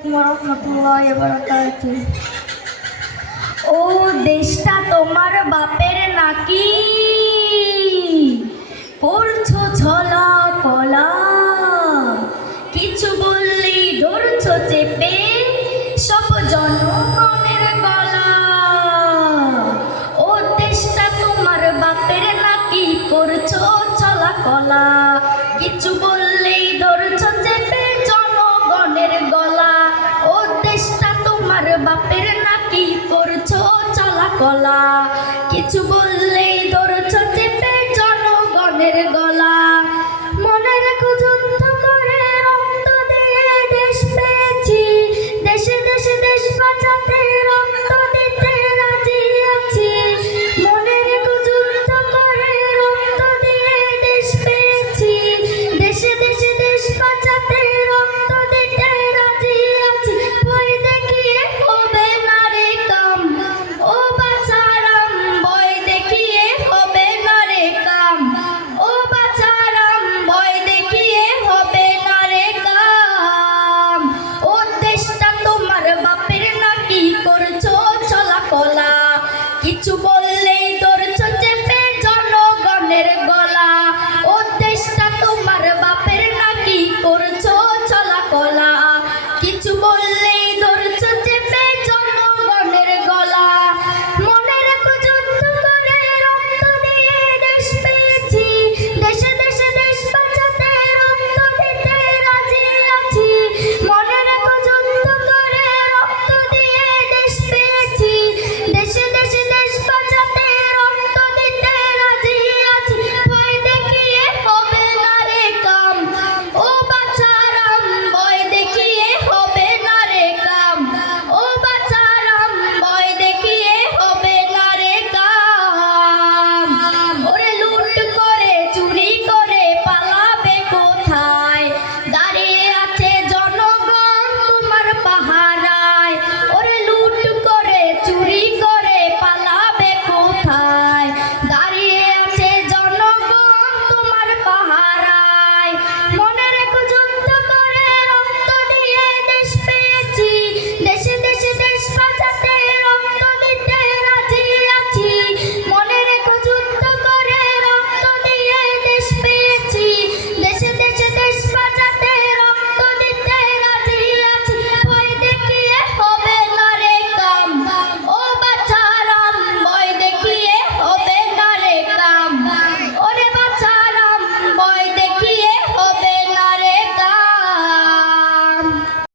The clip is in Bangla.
ও দেশটা তোমার বাপের নাকি? করছ ছলা কলা। কিছু বললি ধরছো চেপে, সব জনগণের গলা। ও দেশটা তোমার বাপের নাকি? করছ ছলা কলা। কলা কিছু বললেই ধরছো চেপে জনগণের গলা। মনে রেখো, যুদ্ধ করে রক্ত দিয়ে দেশ পেয়েছি। দেশে দেশে দেশ বাঁচাতে রক্ত দিতে রাজি আছি। মনে রেখো, যুদ্ধ করে রক্ত দিয়ে দেশ পেয়েছি। দেশে দেশে দেশ বাঁচাতে কিছু বললেই ধরছো চেপে জনগণের গলা। ও দেশটা তোমার বাপের নাকি করছ চলা কলা কিছু বল